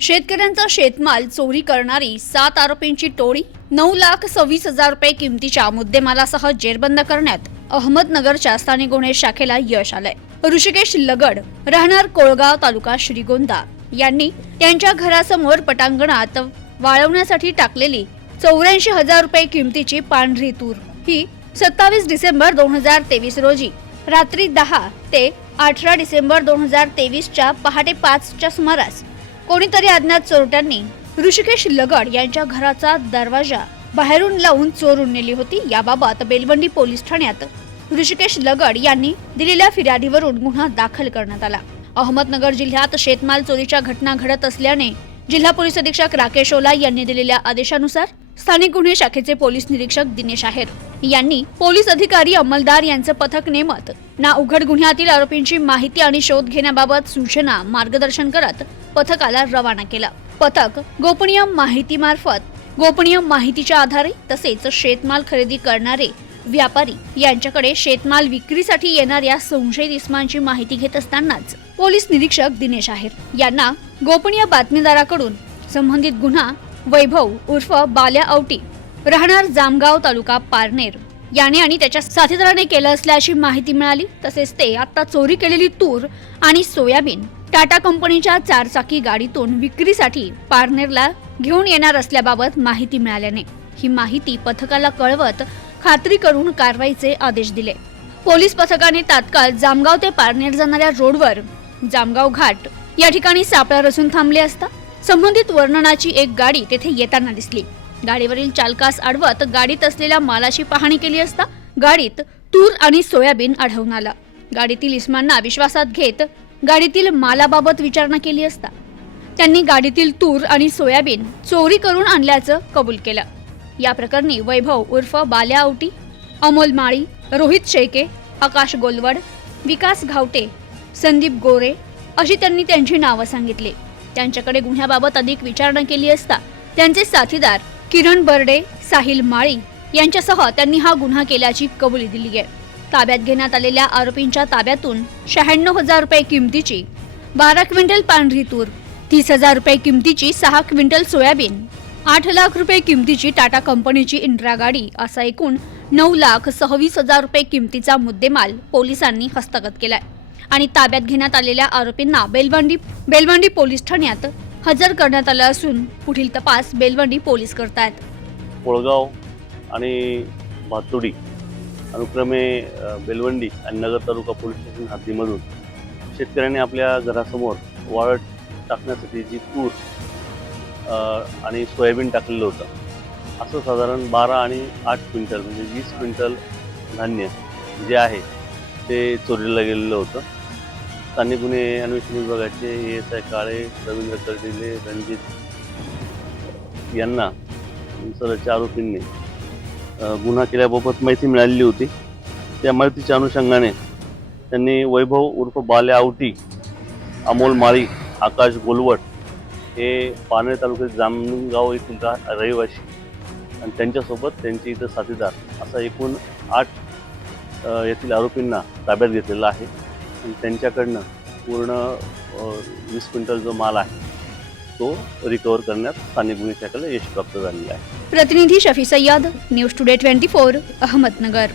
शेतकऱ्यांचा शेतमाल चोरी करणारी सात आरोपींची टोळी नऊ लाख सव्वीस हजार रुपये किमतीच्या मुद्देमालासह जेरबंद करण्यात अहमदनगरच्या स्थानिक गुन्हे शाखेला यश आलंय. ऋषिकेश लगड राहणार कोळगाव तालुका श्रीगोंदा यांनी त्यांच्या घरासमोर पटांगणात वाळवण्यासाठी टाकलेली चौऱ्याऐंशी हजार रुपये किमतीची पांढरी तूर. ही सत्तावीस डिसेंबर दोन हजार तेवीस रोजी रात्री दहा ते अठरा डिसेंबर दोन हजार तेवीसच्या पहाटे पाचच्या सुमारास कोणीतरी अज्ञात चोरट्यांनी ऋषिकेश लगड यांच्या घराचा दरवाजा बाहेरून लावून चोरून नेली होती. याबाबत बेलवंडी पोलीस ठाण्यात ऋषिकेश लगड यांनी दिलेल्या फिर्यादीवरून गुन्हा दाखल करण्यात आला. अहमदनगर जिल्ह्यात शेतमाल चोरीच्या घटना घडत असल्याने जिल्हा पोलीस अधीक्षक राकेश ओला यांनी दिलेल्या आदेशानुसार स्थानिक गुन्हे शाखेचे पोलीस निरीक्षक दिनेश आहेर यांनी पोलीस अधिकारी अंमलदार यांचं पथक नेमत ना उघड गुन्ह्यातील आरोपींची माहिती आणि शोध घेण्याबाबत सूचना मार्गदर्शन करत पथकाला रवाना केला. पथक गोपनीय माहितीमार्फत गोपनीय माहितीच्या आधारे तसेच शेतमाल खरेदी करणारे व्यापारी यांच्याकडे शेतमाल विक्रीसाठी येणाऱ्या संशयित इस्मांची माहिती घेत असतानाच पोलीस निरीक्षक दिनेश आहेर यांना गोपनीय बातमीदाराकडून संबंधित गुन्हा वैभव उर्फ बाल्या औटी राहणार जामगाव तालुका पारनेर. याने आणि त्याच्या साथीदाराने केलं असल्याची माहिती मिळाली तसेच ते आता चोरी केलेली तूर आणि सोयाबीन टाटा कंपनीच्या चारचाकी गाडीतून विक्रीसाठी पारनेरला घेऊन येणार असल्याबाबत माहिती मिळाल्याने ही माहिती पथकाला कळवत खात्री करून कारवाईचे आदेश दिले. पोलीस पथकाने तात्काळ जामगाव ते पारनेर जाणाऱ्या रोडवर जामगाव घाट या ठिकाणी सापळा रचून थांबले असता संबंधित वर्णनाची एक गाडी तेथे येताना दिसली. गाडीवरील चालकास अडवत गाडीत असलेल्या मालाची पाहणी केली असता गाडीत तूर आणि सोयाबीन आढळून आला. गाडीतील इस्मांना विश्वासात घेत गाडीतील मालाबाबत विचारणा केली असता. त्यांनी गाडीतील तूर आणि सोयाबीन चोरी करून आणल्याचं कबूल केलं. या प्रकरणी वैभव उर्फ बाल्या आवटी अमोल माळी रोहित शेके आकाश गोलवड विकास घावटे संदीप गोरे अशी त्यांनी त्यांची नावं सांगितली. त्यांच्याकडे गुन्ह्याबाबत अधिक विचारणा केली असता त्यांचे साथीदार किरण बर्डे साहिल माळी यांच्यासह त्यांनी हा गुन्हा केल्याची कबुली दिली आहे. ताब्यात घेण्यात आलेल्या आरोपींच्या ताब्यातून शहाण्णव हजार रुपये किमतीची बारा क्विंटल पांढरी तूर तीस हजार रुपये किमतीची सहा क्विंटल सोयाबीन आठ लाख रुपये किमतीची टाटा कंपनीची इंट्रा गाडी असा एकूण नऊ लाख सव्वीस हजार रुपये किमतीचा मुद्देमाल पोलिसांनी हस्तगत केलाय. आणि ताब्यात घेण्यात आलेल्या आरोपींना बेलवंडी बेलवंडी पोलीस ठाण्यात हजर करण्यात आलं असून पुढील तपास बेलवंडी पोलीस करतायत. कोळगाव आणि भातुडी अनुक्रमे बेलवंडी आणि नगर तालुका पोलीस स्टेशन हद्दीमधून शेतकऱ्यांनी आपल्या घरासमोर वाळत टाकण्यासाठी जी तूर आणि सोयाबीन टाकलेलं होतं. असं साधारण बारा आणि आठ क्विंटल म्हणजे वीस क्विंटल धान्य जे आहे ते चोरीला गेलेलं होतं. स्थानिक गुन्हे अन्वेषण विभागाचे एस आय काळे रवींद्र कर्डिले रणजित यांना सदरच्या आरोपींनी गुन्हा केल्याबाबत माहिती मिळालेली होती. त्या माहितीच्या अनुषंगाने त्यांनी वैभव उर्फ बाल्या आवटी अमोल माळी आकाश गोलवट हे पानळे तालुक्यात जामगाव येथील रा- रहिवासी आणि त्यांच्यासोबत त्यांचे इथं साथीदार असा एकूण आठ येथील आरोपींना ताब्यात घेतलेला आहे. आणि त्यांच्याकडनं पूर्ण वीस क्विंटल जो माल आहे तो रिकवर करण्यात स्थानिक गुन्हे शाखेला यश प्राप्त झालेलं आहे. प्रतिनिधी Shafi Sayyed news today twenty four Ahmednagar.